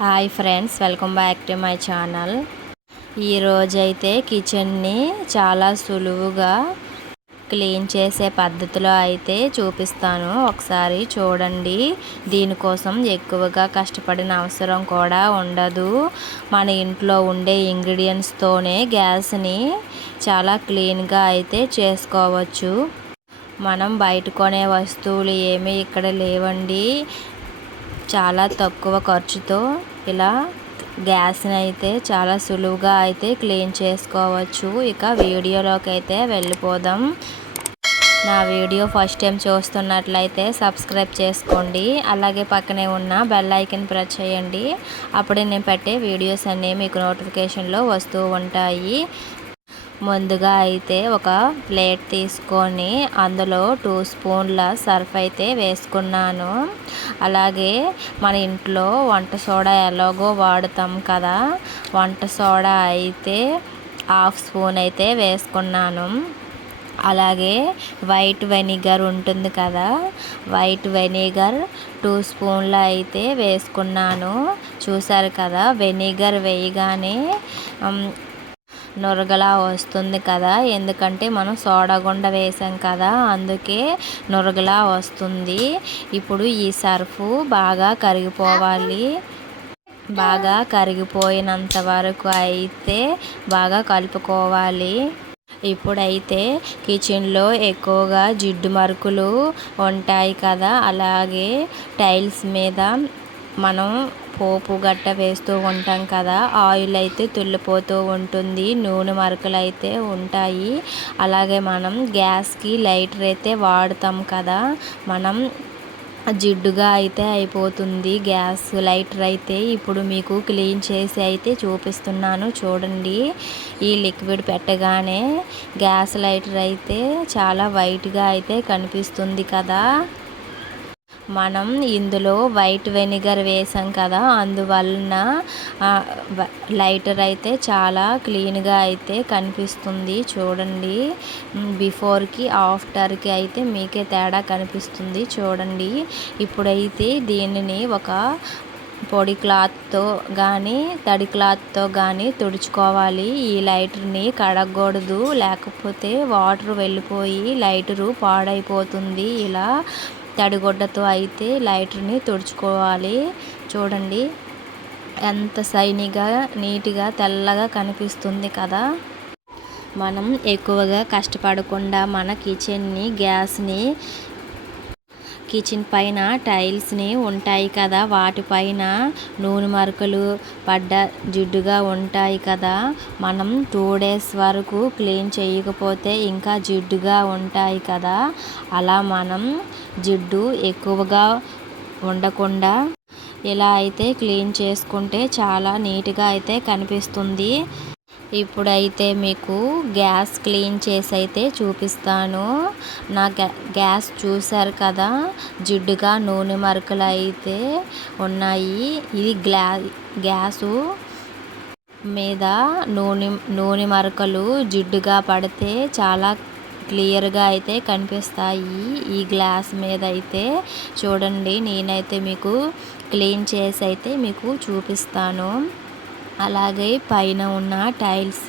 Hi friends, welcome back to my channel. ఈరోజైతే కిచెన్ని చాలా సులువుగా క్లీన్ చేసే పద్ధతిలో అయితే చూపిస్తాను. ఒకసారి చూడండి. దీనికోసం ఎక్కువగా కష్టపడిన అవసరం కూడా ఉండదు. మన ఇంట్లో ఉండే ఇంగ్రీడియంట్స్తోనే గ్యాస్ని చాలా క్లీన్గా అయితే చేసుకోవచ్చు. మనం బయట కొనే వస్తువులు ఏమీ ఇక్కడ లేవండి. చాలా తక్కువ ఖర్చుతో ఇలా గ్యాస్ని అయితే చాలా సులువుగా అయితే క్లీన్ చేసుకోవచ్చు. ఇక వీడియోలోకి అయితే వెళ్ళిపోదాం. నా వీడియో ఫస్ట్ టైం చూస్తున్నట్లయితే సబ్స్క్రైబ్ చేసుకోండి. అలాగే పక్కనే ఉన్న బెల్ ఐకాన్ ప్రెస్ చేయండి. అప్పుడే నేను పెట్టే వీడియోస్ అన్నీ మీకు నోటిఫికేషన్లో వస్తూ ఉంటాయి. ముందుగా అయితే ఒక ప్లేట్ తీసుకొని అందులో 2 స్పూన్ల సర్ఫ్ అయితే వేసుకున్నాను. అలాగే మన ఇంట్లో వంట సోడా ఎలాగో వాడుతాం కదా, వంట సోడా అయితే 1/2 స్పూన్ అయితే వేసుకున్నాను. అలాగే వైట్ వెనిగర్ ఉంటుంది కదా, వైట్ వెనిగర్ 2 స్పూన్లు అయితే వేసుకున్నాను. చూసారు కదా, వెనిగర్ వేయగానే నురగలా వస్తుంది కదా, ఎందుకంటే మనం సోడా గుండ వేసాం కదా, అందుకే నురగలా వస్తుంది. ఇప్పుడు ఈ సర్ఫ్ బాగా కరిగిపోవాలి. బాగా కరిగిపోయినంత వరకు అయితే బాగా కలుపుకోవాలి. ఇప్పుడైతే కిచెన్లో ఎక్కువగా జిడ్డు మరకలు ఉంటాయి కదా, అలాగే టైల్స్ మీద మనం పోపు గట్ట వేస్తూ ఉంటాం కదా, ఆయిల్ అయితే తుల్లిపోతూ ఉంటుంది, నూనె మరకలు అయితే ఉంటాయి. అలాగే మనం గ్యాస్కి లైటర్ అయితే వాడతాం కదా, మనం జిడ్డుగా అయితే అయిపోతుంది గ్యాస్ లైటర్ అయితే. ఇప్పుడు మీకు క్లీన్ చేసి అయితే చూపిస్తున్నాను చూడండి. ఈ లిక్విడ్ పెట్టగానే గ్యాస్ లైటర్ అయితే చాలా వైట్గా అయితే కనిపిస్తుంది కదా. మనం ఇందులో వైట్ వెనిగర్ వేసాం కదా, అందువలన లైటర్ అయితే చాలా క్లీన్గా అయితే కనిపిస్తుంది చూడండి. బిఫోర్కి ఆఫ్టర్కి అయితే మీకే తేడా కనిపిస్తుంది చూడండి. ఇప్పుడైతే దీనిని ఒక పొడి క్లాత్తో కానీ తడి క్లాత్తో కానీ తుడుచుకోవాలి. ఈ లైటర్ని కడగకూడదు, లేకపోతే వాటర్ వెళ్ళిపోయి లైటరు పాడైపోతుంది. ఇలా తడిగుడ్డతో అయితే లైటర్ని తుడుచుకోవాలి. చూడండి ఎంత షైనీగా నీట్గా తెల్లగా కనిపిస్తుంది కదా. మనం ఎక్కువగా కష్టపడకుండా మన కిచెన్ పైన టైల్స్ని ఉంటాయి కదా, వాటిపైన నూనె మరకలు పడ్డ జిడ్డుగా ఉంటాయి కదా, మనం 2 days వరకు క్లీన్ చేయకపోతే ఇంకా జిడ్డుగా ఉంటాయి కదా. అలా మనం జిడ్డు ఎక్కువగా ఉండకుండా ఇలా అయితే క్లీన్ చేసుకుంటే చాలా నీట్గా అయితే కనిపిస్తుంది. ఇప్పుడైతే మీకు గ్యాస్ క్లీన్ చేసి అయితే చూపిస్తాను. నా గ్యాస్ చూసారు కదా, జిడ్డుగా నూనె మరకలు అయితే ఉన్నాయి. ఇది గ్యాసు మీద నూనె మరకలు జిడ్డుగా పడితే చాలా క్లియర్గా అయితే కనిపిస్తాయి. ఈ గ్లాస్ మీద అయితే చూడండి, నేనైతే మీకు క్లీన్ చేసి అయితే మీకు చూపిస్తాను. అలాగే పైన ఉన్న టైల్స్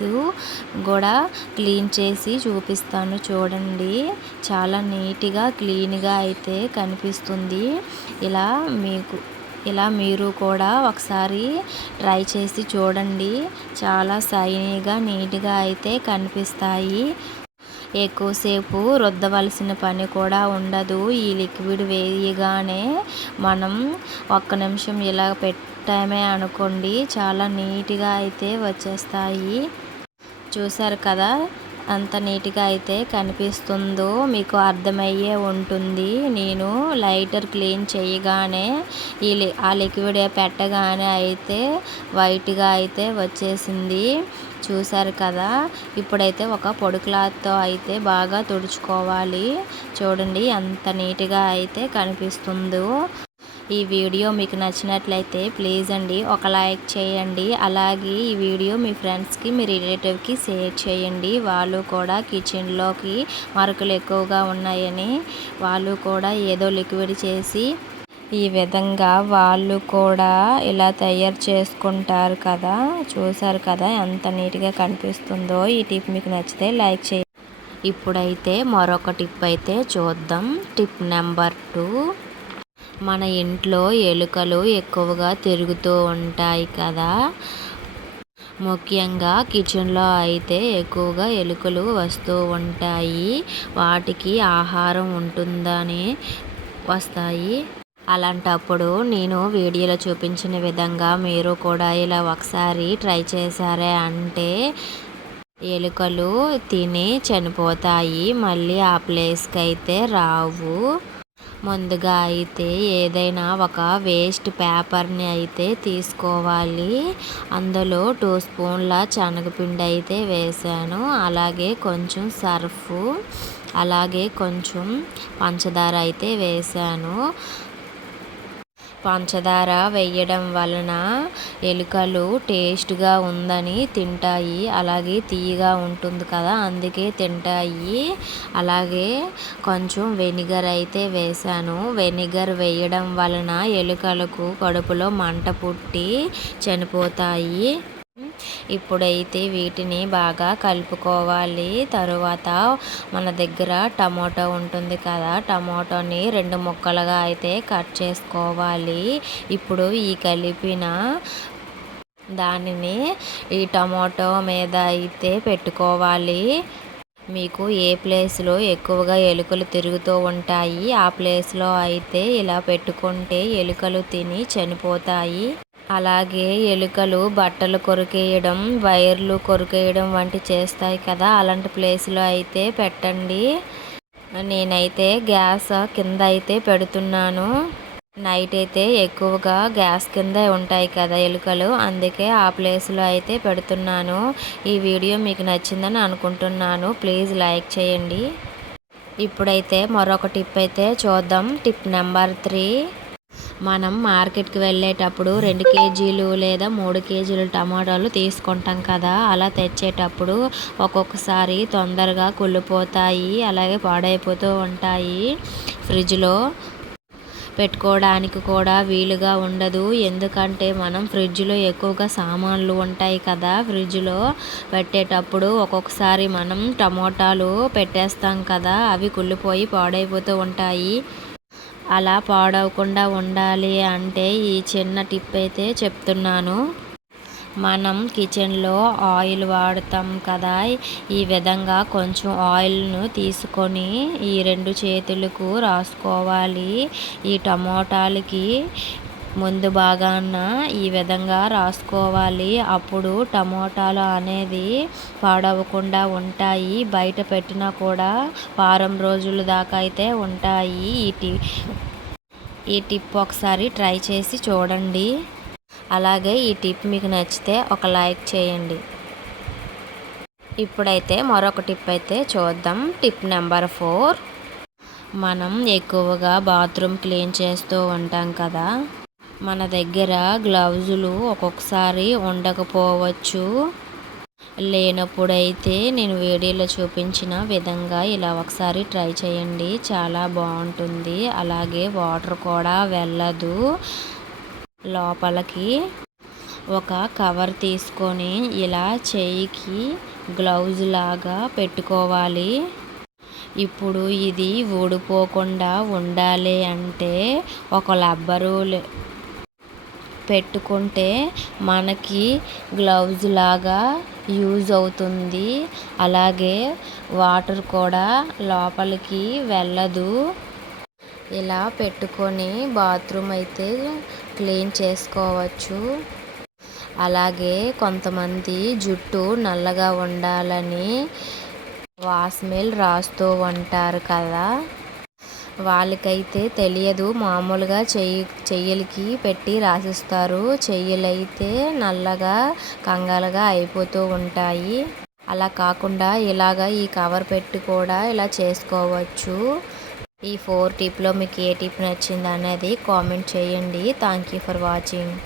కూడా క్లీన్ చేసి చూపిస్తాను చూడండి. చాలా నీట్గా క్లీన్గా అయితే కనిపిస్తుంది. ఇలా మీరు కూడా ఒకసారి ట్రై చేసి చూడండి. చాలా షైనీగా నీట్గా అయితే కనిపిస్తాయి. ఎక్కువసేపు రుద్దవలసిన పని కూడా ఉండదు. ఈ లిక్విడ్ వేయగానే మనం 1 నిమిషం ఇలా పెట్టామే అనుకోండి, చాలా నీట్గా అయితే వచ్చేస్తాయి. చూసారు కదా అంత నీట్గా అయితే కనిపిస్తుందో మీకు అర్థమయ్యే ఉంటుంది. నేను లైటర్ క్లీన్ చేయగానే ఆ లిక్విడ్ పెట్టగానే అయితే వైట్గా అయితే వచ్చేసింది. చూసారు కదా. ఇప్పుడైతే ఒక పొడి క్లాత్తో అయితే బాగా తుడుచుకోవాలి. చూడండి ఎంత నీట్గా అయితే కనిపిస్తుందో. ఈ వీడియో మీకు నచ్చినట్లయితే ప్లీజ్ అండి ఒక లైక్ చేయండి. అలాగే ఈ వీడియో మీ ఫ్రెండ్స్కి, మీ రిలేటివ్కి షేర్ చేయండి. వాళ్ళు కూడా కిచెన్లోకి మరకలు ఎక్కువగా ఉన్నాయని వాళ్ళు కూడా ఏదో లిక్విడ్ చేసి ఈ విధంగా వాళ్ళు కూడా ఇలా తయారు చేసుకుంటారు కదా. చూసారు కదా ఎంత నీట్గా కనిపిస్తుందో. ఈ టిప్ మీకు నచ్చితే లైక్ చేయండి. ఇప్పుడైతే మరొక టిప్ అయితే చూద్దాం. Tip number 2. మన ఇంట్లో ఎలుకలు ఎక్కువగా తిరుగుతూ ఉంటాయి కదా. ముఖ్యంగా కిచెన్లో అయితే ఎక్కువగా ఎలుకలు వస్తూ ఉంటాయి. వాటికి ఆహారం ఉంటుందని వస్తాయి. అలాంటప్పుడు నేను వీడియోలో చూపించిన విధంగా మీరు కూడా ఇలా ఒకసారి ట్రై చేశారే అంటే ఎలుకలు తిని చనిపోతాయి. మళ్ళీ ఆ ప్లేస్కి అయితే రావు. ముందుగా అయితే ఏదైనా ఒక వేస్ట్ పేపర్ని అయితే తీసుకోవాలి. అందులో 2 స్పూన్ల శనగపిండి అయితే వేసాను. అలాగే కొంచెం సర్ఫ్, అలాగే కొంచెం పంచదార అయితే వేసాను. పంచదార వేయడం వలన ఎలుకలు టేస్ట్గా ఉందని తింటాయి. అలాగే తీయగా ఉంటుంది కదా, అందుకే తింటాయి. అలాగే కొంచెం వెనిగర్ అయితే వేసాను. వెనిగర్ వేయడం వలన ఎలుకలకు కడుపులో మంట పుట్టి చనిపోతాయి. ఇప్పుడైతే వీటిని బాగా కలుపుకోవాలి. తరువాత మన దగ్గర టమాటో ఉంటుంది కదా, టమాటోని 2 ముక్కలుగా అయితే కట్ చేసుకోవాలి. ఇప్పుడు ఈ కలిపిన దానిని ఈ టమాటో మీద అయితే పెట్టుకోవాలి. మీకు ఏ ప్లేస్లో ఎక్కువగా ఎలుకలు తిరుగుతూ ఉంటాయి ఆ ప్లేస్లో అయితే ఇలా పెట్టుకుంటే ఎలుకలు తిని చనిపోతాయి. అలాగే ఎలుకలు బట్టలు కొరికేయడం, వైర్లు కొరికేయడం వంటి చేస్తాయి కదా, అలాంటి ప్లేస్లో అయితే పెట్టండి. నేనైతే గ్యాస్ కింద అయితే పెడుతున్నాను. నైట్ అయితే ఎక్కువగా గ్యాస్ కింద ఉంటాయి కదా ఎలుకలు, అందుకే ఆ ప్లేస్లో అయితే పెడుతున్నాను. ఈ వీడియో మీకు నచ్చిందని అనుకుంటున్నాను. ప్లీజ్ లైక్ చేయండి. ఇప్పుడైతే మరొక టిప్ అయితే చూద్దాం. Tip number 3. మనం మార్కెట్కి వెళ్ళేటప్పుడు 2 కేజీలు లేదా 3 కేజీలు టమాటాలు తీసుకుంటాం కదా. అలా తెచ్చేటప్పుడు ఒక్కొక్కసారి తొందరగా కుళ్ళిపోతాయి, అలాగే పాడైపోతూ ఉంటాయి. ఫ్రిడ్జ్లో పెట్టుకోవడానికి కూడా వీలుగా ఉండదు. ఎందుకంటే మనం ఫ్రిడ్జ్లో ఎక్కువగా సామాన్లు ఉంటాయి కదా. ఫ్రిడ్జ్లో పెట్టేటప్పుడు ఒక్కొక్కసారి మనం టమోటాలు పెట్టేస్తాం కదా, అవి కుళ్ళిపోయి పాడైపోతూ ఉంటాయి. అలా పాడవకుండా ఉండాలి అంటే ఈ చిన్న టిప్ అయితే చెప్తున్నాను. మనం కిచెన్లో ఆయిల్ వాడతాం కదా, ఈ విధంగా కొంచెం ఆయిల్ను తీసుకొని ఈ 2 చేతులకు రాసుకోవాలి. ఈ టమోటాలకి ముందు భాగాన ఈ విధంగా రాసుకోవాలి. అప్పుడు టమోటాలు అనేది పాడవకుండా ఉంటాయి. బయట పెట్టినా కూడా వారం రోజుల దాకా అయితే ఉంటాయి. ఈ టిప్ ఒకసారి ట్రై చేసి చూడండి. అలాగే ఈ టిప్ మీకు నచ్చితే ఒక లైక్ చేయండి. ఇప్పుడైతే మరొక టిప్ అయితే చూద్దాం. Tip number 4. మనం ఎక్కువగా బాత్రూమ్ క్లీన్ చేస్తూ ఉంటాం కదా. మన దగ్గర గ్లౌజులు ఒక్కొక్కసారి ఉండకపోవచ్చు. లేనప్పుడైతే నేను వీడియోలో చూపించిన విధంగా ఇలా ఒకసారి ట్రై చేయండి. చాలా బాగుంటుంది. అలాగే వాటర్ కూడా వెళ్ళదు లోపలికి. ఒక కవర్ తీసుకొని ఇలా చేయికి గ్లౌజ్ లాగా పెట్టుకోవాలి. ఇప్పుడు ఇది ఊడిపోకుండా ఉండాలి అంటే ఒక రబ్బరు పెట్టుకుంటే మనకి గ్లౌజ్ లాగా యూజ్ అవుతుంది. అలాగే వాటర్ కూడా లోపలికి వెళ్ళదు. ఇలా పెట్టుకొని బాత్రూమ్ అయితే క్లీన్ చేసుకోవచ్చు. అలాగే కొంతమంది జుట్టు నల్లగా ఉండాలని వాస్మెల్ రాస్తూ ఉంటారు కదా, వాళ్ళకైతే తెలియదు. మామూలుగా చెయ్యలకి పెట్టి రాసిస్తారు. చెయ్యలైతే నల్లగా కంగాలుగా అయిపోతూ ఉంటాయి. అలా కాకుండా ఇలాగా ఈ కవర్ పెట్టి కూడా ఇలా చేసుకోవచ్చు. ఈ 4 టిప్లో మీకు ఏ టిప్ నచ్చింది అనేది కామెంట్ చేయండి. Thank you for watching.